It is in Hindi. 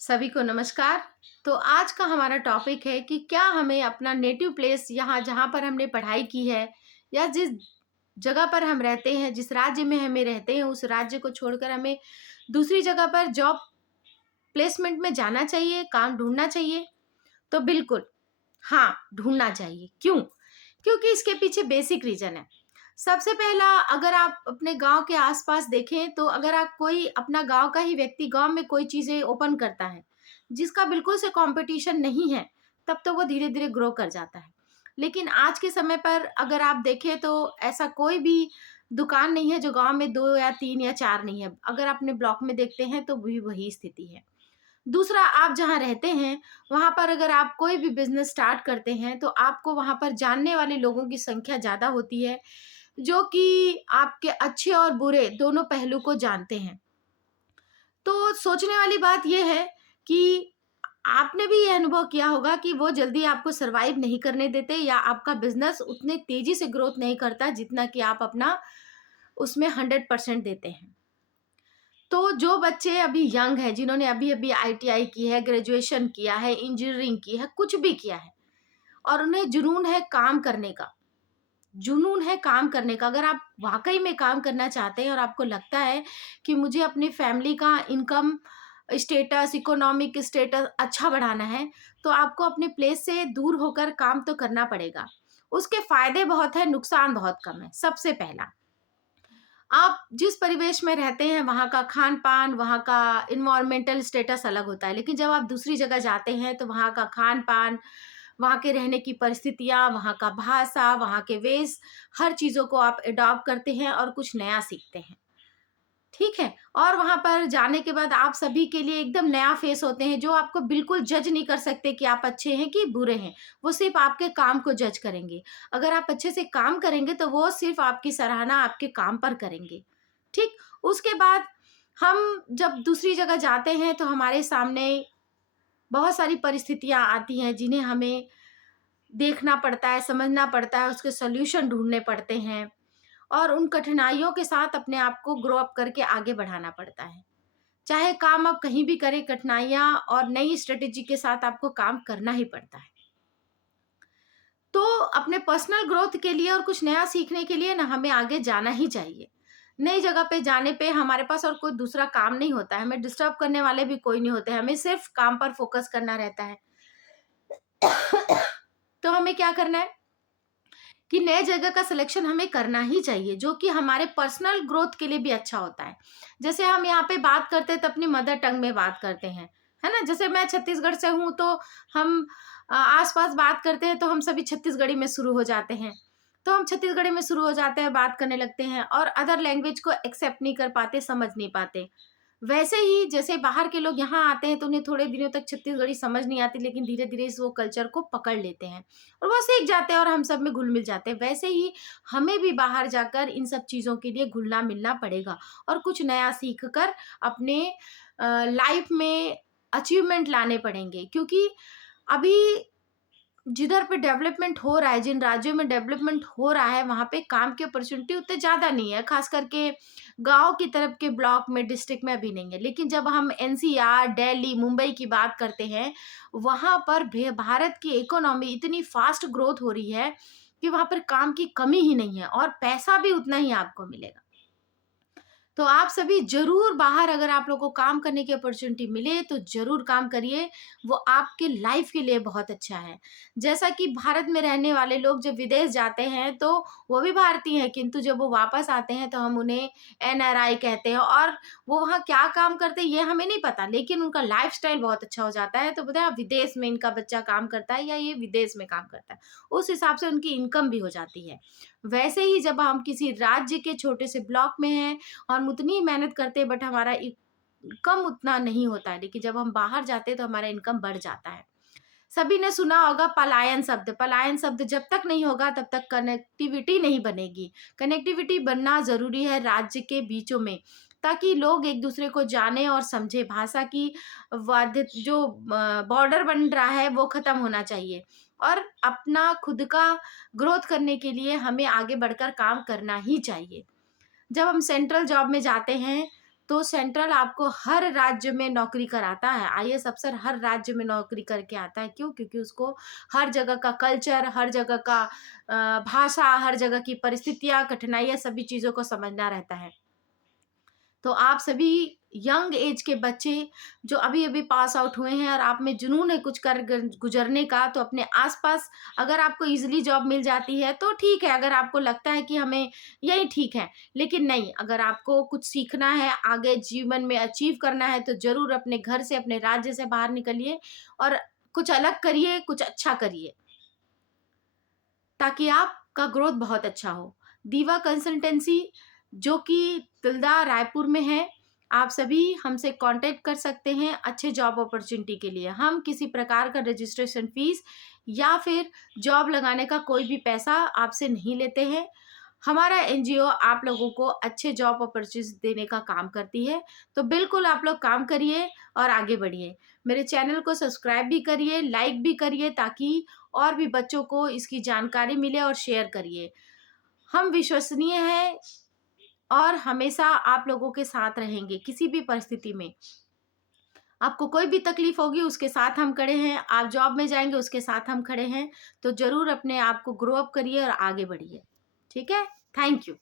सभी को नमस्कार। तो आज का हमारा टॉपिक है कि क्या हमें अपना नेटिव प्लेस यहाँ जहाँ पर हमने पढ़ाई की है या जिस जगह पर हम रहते हैं, जिस राज्य में हमें रहते हैं, उस राज्य को छोड़कर हमें दूसरी जगह पर जॉब प्लेसमेंट में जाना चाहिए, काम ढूँढना चाहिए? तो बिल्कुल, हाँ, ढूँढना चाहिए। क्यों? क्योंकि इसके पीछे बेसिक रीज़न है। सबसे पहला, अगर आप अपने गाँव के आस-पास देखें, तो अगर आप कोई अपना गाँव का ही व्यक्ति गाँव में कोई चीज़ें ओपन करता है, जिसका बिल्कुल से कॉम्पिटिशन नहीं है, तब तो वो धीरे-धीरे ग्रो कर जाता है। लेकिन आज के समय पर अगर आप देखें तो ऐसा कोई भी दुकान नहीं है जो गाँव में 2 या 3 या 4 नहीं है। अगर अपने ब्लॉक में देखते हैं तो भी वही स्थिति है। दूसरा, आप जहाँ रहते हैं, वहाँ पर अगर आप कोई भी बिज़नेस स्टार्ट करते हैं, तो आपको वहाँ पर जानने वाले लोगों की संख्या ज़्यादा होती है, जो कि आपके अच्छे और बुरे दोनों पहलू को जानते हैं। तो सोचने वाली बात ये है कि आपने भी ये अनुभव किया होगा कि वो जल्दी आपको सर्वाइव नहीं करने देते या आपका बिज़नेस उतने तेज़ी से ग्रोथ नहीं करता, जितना कि आप अपना उसमें 100% देते हैं। तो जो बच्चे अभी यंग हैं, जिन्होंने अभी-अभी आईटीआई की है, ग्रेजुएशन किया है, इंजीनियरिंग की है, कुछ भी किया है और उन्हें जुनून है काम करने का, जुनून है काम करने का। अगर आप वाक़ई में काम करना चाहते हैं और आपको लगता है कि मुझे अपनी फैमिली का इनकम स्टेटस, इकोनॉमिक स्टेटस अच्छा बढ़ाना है, तो आपको अपने प्लेस से दूर होकर काम तो करना पड़ेगा। उसके फ़ायदे बहुत हैं, नुकसान बहुत कम है। सबसे पहला, आप जिस परिवेश में रहते हैं, वहाँ का खान-पान, वहाँ का एनवायरमेंटल स्टेटस अलग होता है। लेकिन जब आप दूसरी जगह जाते हैं, तो वहाँ का खान-पान, वहाँ के रहने की परिस्थितियाँ, वहाँ का भाषा, वहाँ के वेश, हर चीज़ों को आप एडॉप्ट करते हैं और कुछ नया सीखते हैं। ठीक है? और वहाँ पर जाने के बाद आप सभी के लिए एकदम नया फेस होते हैं, जो आपको बिल्कुल जज नहीं कर सकते कि आप अच्छे हैं कि बुरे हैं। वो सिर्फ़ आपके काम को जज करेंगे। अगर आप अच्छे से काम करेंगे, तो वो सिर्फ़ आपकी सराहना आपके काम पर करेंगे। ठीक? उसके बाद हम जब दूसरी जगह जाते हैं, तो हमारे सामने बहुत सारी परिस्थितियाँ आती हैं, जिन्हें हमें देखना पड़ता है, समझना पड़ता है, उसके सॉल्यूशन ढूँढने पड़ते हैं। और उन कठिनाइयों के साथ अपने आप को ग्रो अप करके आगे बढ़ाना पड़ता है। चाहे काम आप कहीं भी करें, कठिनाइयाँ और नई स्ट्रैटेजी के साथ आपको काम करना ही पड़ता है। तो अपने पर्सनल ग्रोथ के लिए और कुछ नया सीखने के लिए ना हमें आगे जाना ही चाहिए। नई जगह पे जाने पे हमारे पास और कोई दूसरा काम नहीं होता है, हमें डिस्टर्ब करने वाले भी कोई नहीं होते हैं, हमें सिर्फ़ काम पर फ़ोकस करना रहता है। तो हमें क्या करना है कि नए जगह का सिलेक्शन हमें करना ही चाहिए, जो कि हमारे पर्सनल ग्रोथ के लिए भी अच्छा होता है। जैसे हम यहाँ पे बात करते हैं तो अपनी मदर टंग में बात करते हैं, है ना? जैसे मैं छत्तीसगढ़ से हूँ तो हम आस-पास बात करते हैं तो हम सभी छत्तीसगढ़ी में शुरू हो जाते हैं। तो हम छत्तीसगढ़ी में शुरू हो जाते हैं, बात करने लगते हैं और अदर लैंग्वेज को एक्सेप्ट नहीं कर पाते, समझ नहीं पाते। वैसे ही जैसे बाहर के लोग यहाँ आते हैं तो उन्हें थोड़े दिनों तक छत्तीसगढ़ी समझ नहीं आती, लेकिन धीरे-धीरे इस वो कल्चर को पकड़ लेते हैं और वो सीख जाते हैं और हम सब में घुल-मिल जाते हैं। वैसे ही हमें भी बाहर जाकर इन सब चीज़ों के लिए घुलना-मिलना पड़ेगा और कुछ नया सीख कर अपने लाइफ में अचीवमेंट लाने पड़ेंगे, क्योंकि अभी जिधर पे डेवलपमेंट हो रहा है, जिन राज्यों में डेवलपमेंट हो रहा है, वहाँ पे काम की अपॉर्च्युनिटी उतने ज़्यादा नहीं है, ख़ास करके गाँव की तरफ के ब्लॉक में, डिस्ट्रिक्ट में अभी नहीं है। लेकिन जब हम एनसीआर, दिल्ली, मुंबई की बात करते हैं, वहाँ पर भे भारत की इकोनॉमी इतनी फ़ास्ट ग्रोथ हो रही है कि वहाँ पर काम की कमी ही नहीं है और पैसा भी उतना ही आपको मिलेगा। तो आप सभी ज़रूर बाहर, अगर आप लोग को काम करने की अपॉर्च्युनिटी मिले तो ज़रूर काम करिए, वो आपके लाइफ के लिए बहुत अच्छा है। जैसा कि भारत में रहने वाले लोग जब विदेश जाते हैं तो वो भी भारतीय हैं, किंतु जब वो वापस आते हैं तो हम उन्हें एनआरआई कहते हैं और वो वहाँ क्या काम करते हैं ये हमें नहीं पता, लेकिन उनका लाइफ़स्टाइल बहुत अच्छा हो जाता है। तो पता है, विदेश में इनका बच्चा काम करता है या ये विदेश में काम करता है, उस हिसाब से उनकी इनकम भी हो जाती है। वैसे ही जब हम किसी राज्य के छोटे से ब्लॉक में हैं, हम उतनी ही मेहनत करते हैं बट हमारा इनकम उतना नहीं होता है, लेकिन जब हम बाहर जाते हैं तो हमारा इनकम बढ़ जाता है। सभी ने सुना होगा पलायन शब्द। पलायन शब्द जब तक नहीं होगा तब तक कनेक्टिविटी नहीं बनेगी। कनेक्टिविटी बनना ज़रूरी है राज्य के बीचों में, ताकि लोग एक-दूसरे को जानें और समझें। भाषा की वाद्य जो बॉर्डर बन रहा है वो ख़त्म होना चाहिए और अपना खुद का ग्रोथ करने के लिए हमें आगे बढ़कर काम करना ही चाहिए। जब हम सेंट्रल जॉब में जाते हैं, तो सेंट्रल आपको हर राज्य में नौकरी कराता है। आईएएस अफ़सर हर राज्य में नौकरी करके आता है। क्यों? क्योंकि उसको हर जगह का कल्चर, हर जगह का भाषा, हर जगह की परिस्थितियाँ, कठिनाइयाँ, सभी चीज़ों को समझना रहता है। तो आप सभी यंग एज के बच्चे जो अभी-अभी पास आउट हुए हैं और आप में जुनून है कुछ कर ग गुज़रने का, तो अपने आस-पास अगर आपको ईज़िली जॉब मिल जाती है तो ठीक है, अगर आपको लगता है कि हमें यही ठीक है। लेकिन नहीं, अगर आपको कुछ सीखना है, आगे जीवन में अचीव करना है, तो ज़रूर अपने घर से, अपने राज्य से बाहर निकलिए और कुछ अलग करिए, कुछ अच्छा करिए। ताकि आपका ग्रोथ बहुत अच्छा हो। दीवा कंसल्टेंसी जो कि तिल्दा रायपुर में है, आप सभी हमसे कॉन्टैक्ट कर सकते हैं अच्छे जॉब अपॉर्च्युनिटी के लिए। हम किसी प्रकार का रजिस्ट्रेशन फ़ीस या फिर जॉब लगाने का कोई भी पैसा आपसे नहीं लेते हैं। हमारा एनजीओ आप लोगों को अच्छे जॉब अपॉर्च्युनिटीज़ देने का काम करती है। तो बिल्कुल आप लोग काम करिए और आगे बढ़िए। मेरे चैनल को सब्सक्राइब भी करिए, लाइक भी करिए ताकि और भी बच्चों को इसकी जानकारी मिले और शेयर करिए। हम विश्वसनीय हैं और हमेशा आप लोगों के साथ रहेंगे किसी भी परिस्थिति में। आपको कोई भी तकलीफ होगी उसके साथ हम खड़े हैं, आप जॉब में जाएँगे उसके साथ हम खड़े हैं। तो ज़रूर अपने आप को ग्रो अप करिए और आगे बढ़िए। ठीक है? Thank you.